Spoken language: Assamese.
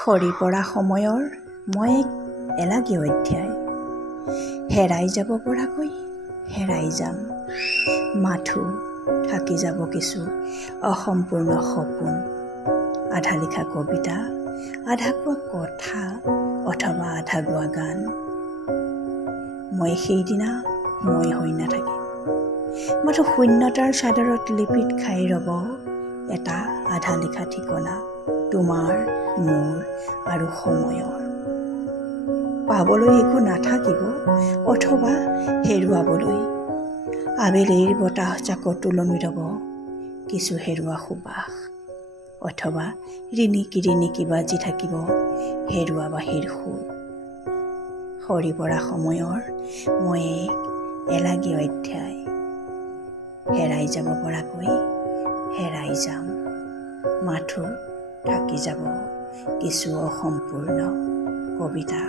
সৰি পৰা সময়ৰ মই এক এলাগী অধ্যায়, হেৰাই যাব পৰাকৈ হেৰাই যাম। মাথো থাকি যাব কিছু অসম্পূৰ্ণ সপোন, আধা লিখা কবিতা, আধা কোৱা কথা অথবা আধা গোৱা গান। মই সেইদিনা মই হৈ নাথাকিম, মাথো শূন্যতাৰ চাদৰত লিপিত খাই ৰব এটা আধা লিখা ঠিকনা, তোমাৰ মোৰ আৰু সময়ৰ। পাবলৈ একো নাথাকিব অথবা হেৰুৱাবলৈ, আবেলিৰ বতাহ জাকত ওলমি ৰব কিছু হেৰুৱা সুবাস, অথবা ৰিণিকি ৰিণিকি বাজি থাকিব হেৰুৱা বাঁহীৰ সুৰ। সৰি পৰা সময়ৰ মই এক এলাগী অধ্যায়, হেৰাই যাব পৰাকৈ হেৰাই যাম। মাথো থাকি যাব কিছু অসম্পূৰ্ণ কবিতা।